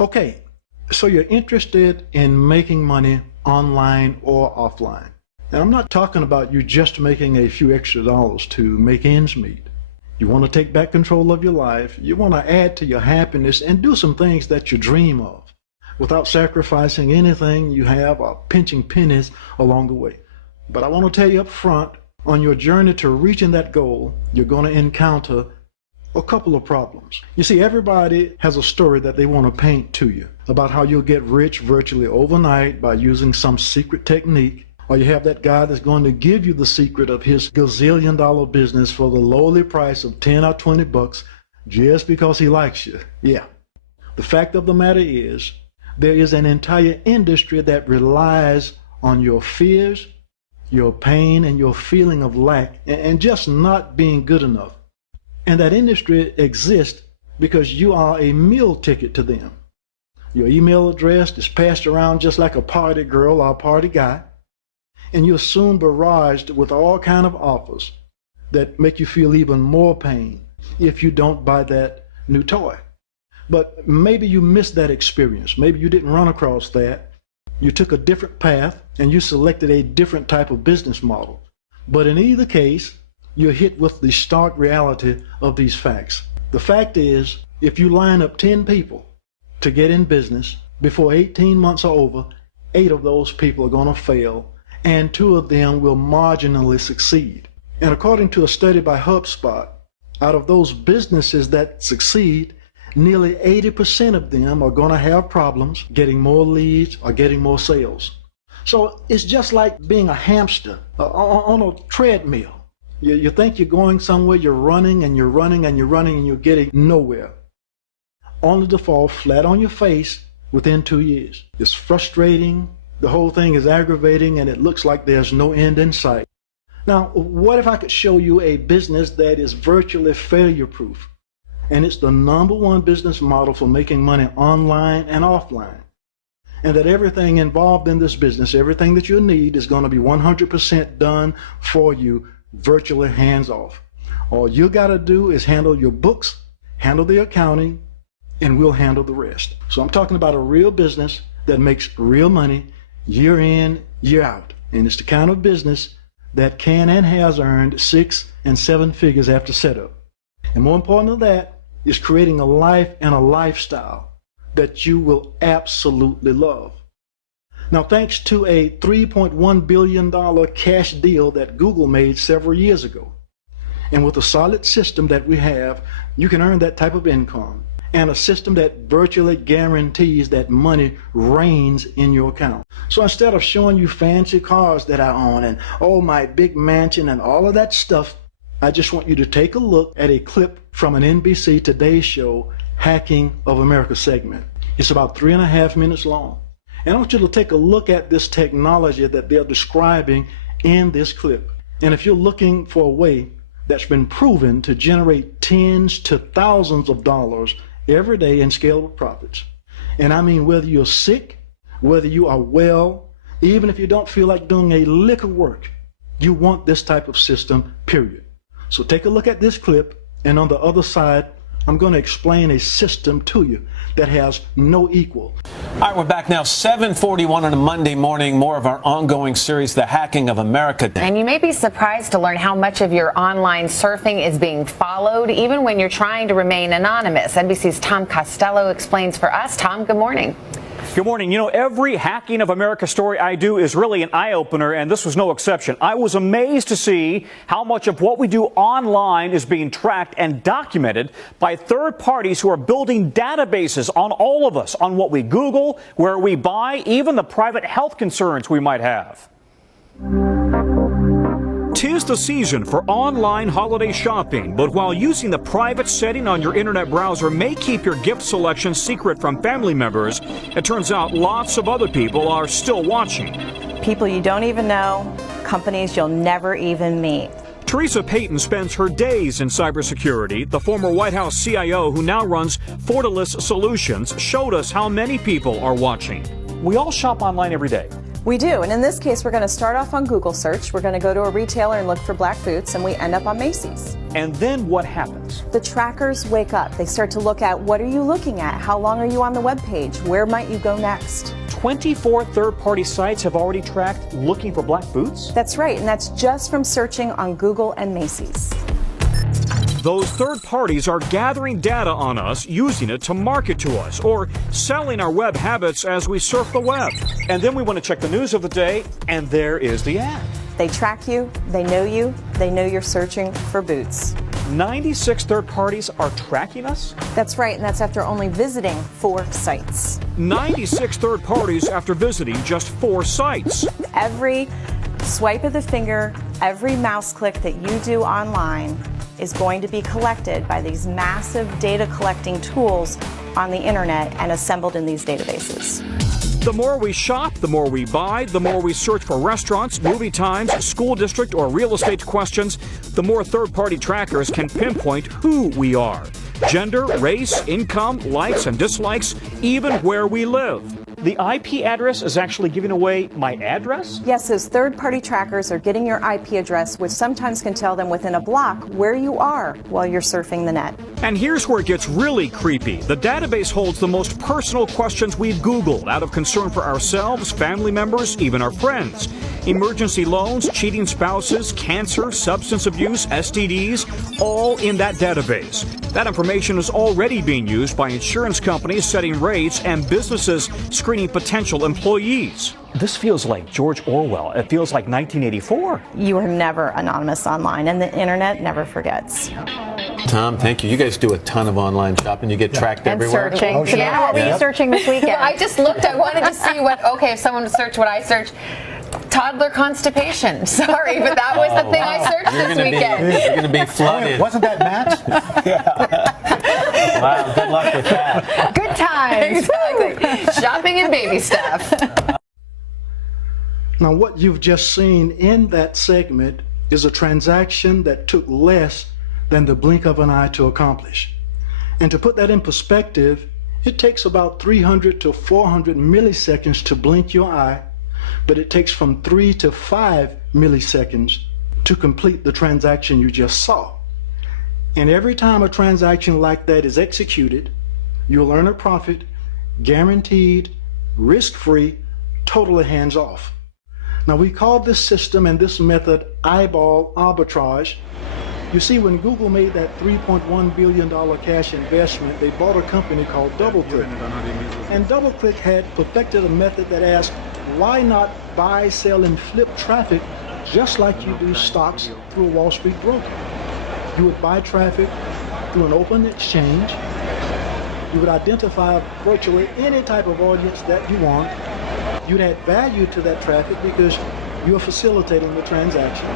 Okay, so you're interested in making money online or offline. And I'm not talking about you just making a few extra dollars to make ends meet. You want to take back control of your life. You want to add to your happiness and do some things that you dream of without sacrificing anything you have or pinching pennies along the way. But I want to tell you up front, on your journey to reaching that goal, you're going to encounter a couple of problems. You see, everybody has a story that they want to paint to you about how you'll get rich virtually overnight by using some secret technique, or you have that guy that's going to give you the secret of his gazillion-dollar business for the lowly price of 10 or 20 bucks just because he likes you. Yeah. The fact of the matter is, there is an entire industry that relies on your fears, your pain, and your feeling of lack, and just not being good enough. And that industry exists because you are a meal ticket to them. Your email address is passed around just like a party girl or a party guy, and you're soon barraged with all kinds of offers that make you feel even more pain if you don't buy that new toy. But maybe you missed that experience. Maybe you didn't run across that. You took a different path and you selected a different type of business model. But in either case, you're hit with the stark reality of these facts. The fact is, if you line up 10 people to get in business, before 18 months are over, 8 of those people are going to fail, and 2 of them will marginally succeed. And according to a study by HubSpot, out of those businesses that succeed, nearly 80% of them are going to have problems getting more leads or getting more sales. So it's just like being a hamster on a treadmill. You think you're going somewhere, you're running and you're running and you're running and you're getting nowhere, only to fall flat on your face within 2 years. It's frustrating, the whole thing is aggravating, and it looks like there's no end in sight. Now, what if I could show you a business that is virtually failure-proof? And it's the #1 business model for making money online and offline. And that everything involved in this business, everything that you need, is going to be 100% done for you, virtually hands-off. All you got to do is handle your books, handle the accounting, and we'll handle the rest. So I'm talking about a real business that makes real money year in, year out. And it's the kind of business that can and has earned 6 and 7 figures after setup. And more important than that, is creating a life and a lifestyle that you will absolutely love. Now, thanks to a $3.1 billion cash deal that Google made several years ago, and with a solid system that we have, you can earn that type of income, and a system that virtually guarantees that money rains in your account. So instead of showing you fancy cars that I own and oh, my big mansion and all of that stuff, I just want you to take a look at a clip from an NBC Today show, Hacking of America segment. It's about 3.5 minutes long. And I want you to take a look at this technology that they're describing in this clip. And if you're looking for a way that's been proven to generate tens to thousands of dollars every day in scalable profits, and I mean whether you're sick, whether you are well, even if you don't feel like doing a lick of work, you want this type of system, period. So take a look at this clip, and on the other side, I'm going to explain a system to you that has no equal. All right, we're back now, 7:41 on a Monday morning. More of our ongoing series, The Hacking of America. And you may be surprised to learn how much of your online surfing is being followed, even when you're trying to remain anonymous. NBC's Tom Costello explains for us. Tom, good morning. Good morning. You know, every Hacking of America story I do is really an eye-opener, and this was no exception. I was amazed to see how much of what we do online is being tracked and documented by third parties who are building databases on all of us, on what we Google, where we buy, even the private health concerns we might have. 'Tis the season for online holiday shopping, but while using the private setting on your internet browser may keep your gift selection secret from family members, it turns out lots of other people are still watching. People you don't even know, companies you'll never even meet. Teresa Payton spends her days in cybersecurity. The former White House CIO, who now runs Fortalice Solutions, showed us how many people are watching. We all shop online every day. We do, and in this case, we're going to start off on Google search. We're going to go to a retailer and look for black boots, and we end up on Macy's. And then what happens? The trackers wake up. They start to look at, what are you looking at? How long are you on the web page? Where might you go next? 24 third-party sites have already tracked looking for black boots? That's right, and that's just from searching on Google and Macy's. Those third parties are gathering data on us, using it to market to us, or selling our web habits as we surf the web. And then we want to check the news of the day, and there is the ad. They track you, they know you're searching for boots. 96 third parties are tracking us? That's right, and that's after only visiting 4 sites. 96 third parties after visiting just 4 sites. Every swipe of the finger, every mouse click that you do online is going to be collected by these massive data collecting tools on the internet and assembled in these databases. The more we shop, the more we buy, the more we search for restaurants, movie times, school district, or real estate questions, the more third-party trackers can pinpoint who we are. Gender, race, income, likes and dislikes, even where we live. The IP address is actually giving away my address? Yes, those third-party trackers are getting your IP address, which sometimes can tell them within a block where you are while you're surfing the net. And here's where it gets really creepy. The database holds the most personal questions we've Googled out of concern for ourselves, family members, even our friends. Emergency loans, cheating spouses, cancer, substance abuse, STDs, all in that database. That information is already being used by insurance companies setting rates and businesses screening potential employees. This feels like George Orwell. It feels like 1984. You are never anonymous online, and the internet never forgets. Tom, thank you. You guys do a ton of online shopping. You get tracked And everywhere. searching. Oh, sure. Yeah, what were you Yep. searching this weekend? I just looked. I wanted to see what, okay, if someone searched what I searced. Toddler constipation. Sorry, but that was the thing I searched You're this gonna weekend. you're going to be flooded. Wasn't that Matt? Wow, good luck with that. Good times. Exactly. Shopping and baby stuff. Now, what you've just seen in that segment is a transaction that took less than the blink of an eye to accomplish. And to put that in perspective, it takes about 300 to 400 milliseconds to blink your eye, but it takes from 3 to 5 milliseconds to complete the transaction you just saw. And every time a transaction like that is executed, you'll earn a profit, guaranteed, risk-free, totally hands-off. Now, we call this system and this method eyeball arbitrage. You see, when Google made that $3.1 billion cash investment, they bought a company called DoubleClick. And DoubleClick had perfected a method that asked, why not buy, sell, and flip traffic just like you do stocks through a Wall Street broker? You would buy traffic through an open exchange. You would identify virtually any type of audience that you want. You'd add value to that traffic because you're facilitating the transaction.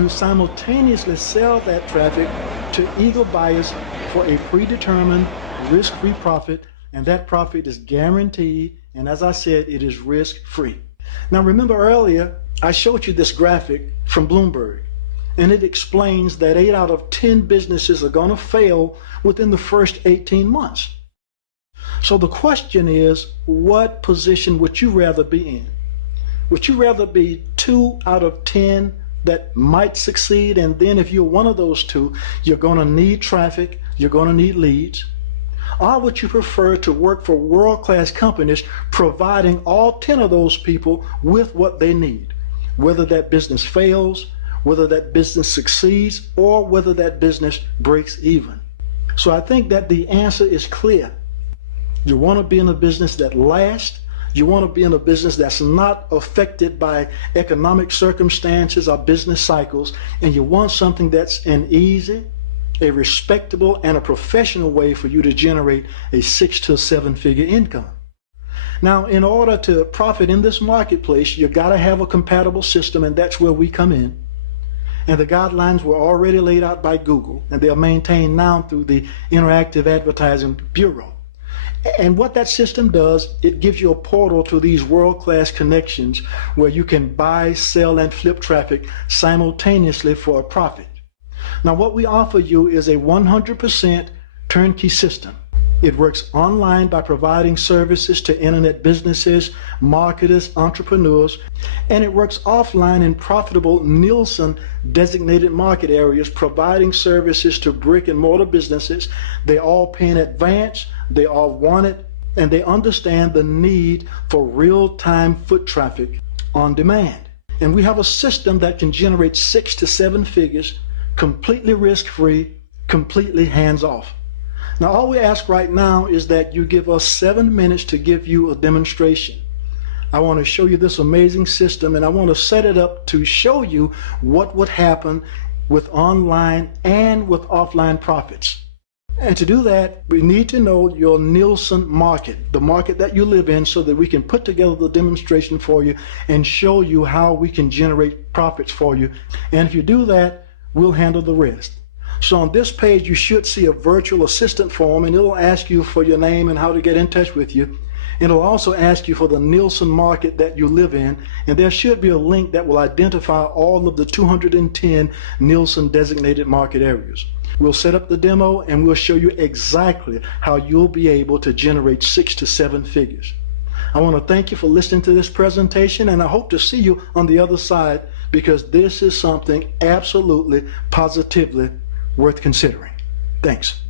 You simultaneously sell that traffic to eager buyers for a predetermined risk-free profit, and that profit is guaranteed, and as I said, it is risk-free. Now remember earlier, I showed you this graphic from Bloomberg, and it explains that 8 out of 10 businesses are going to fail within the first 18 months. So the question is, what position would you rather be in? Would you rather be 2 out of 10 that might succeed, and then if you're one of those 2, you're going to need traffic, you're going to need leads? Or would you prefer to work for world-class companies providing all 10 of those people with what they need, whether that business fails, whether that business succeeds, or whether that business breaks even? So I think that the answer is clear. You want to be in a business that lasts. You want to be in a business that's not affected by economic circumstances or business cycles, and you want something that's an easy, a respectable, and a professional way for you to generate a 6 to 7 figure income. Now, in order to profit in this marketplace, you got to have a compatible system, and that's where we come in. And the guidelines were already laid out by Google, and they are maintained now through the Interactive Advertising Bureau. And what that system does, it gives you a portal to these world-class connections where you can buy, sell, and flip traffic simultaneously for a profit. Now, what we offer you is a 100% turnkey system. It works online by providing services to internet businesses, marketers, entrepreneurs, and it works offline in profitable Nielsen designated market areas, providing services to brick and mortar businesses. They all pay in advance, they all want it, and they understand the need for real-time foot traffic on demand. And we have a system that can generate 6 to 7 figures, completely risk-free, completely hands-off. Now, all we ask right now is that you give us 7 minutes to give you a demonstration. I want to show you this amazing system, and I want to set it up to show you what would happen with online and with offline profits. And to do that, we need to know your Nielsen market, the market that you live in, so that we can put together the demonstration for you and show you how we can generate profits for you. And if you do that, we'll handle the rest. So on this page, you should see a virtual assistant form, and it'll ask you for your name and how to get in touch with you. It'll also ask you for the Nielsen market that you live in, and there should be a link that will identify all of the 210 Nielsen designated market areas. We'll set up the demo and we'll show you exactly how you'll be able to generate 6 to 7 figures. I want to thank you for listening to this presentation, and I hope to see you on the other side, because this is something absolutely, positively worth considering. Thanks.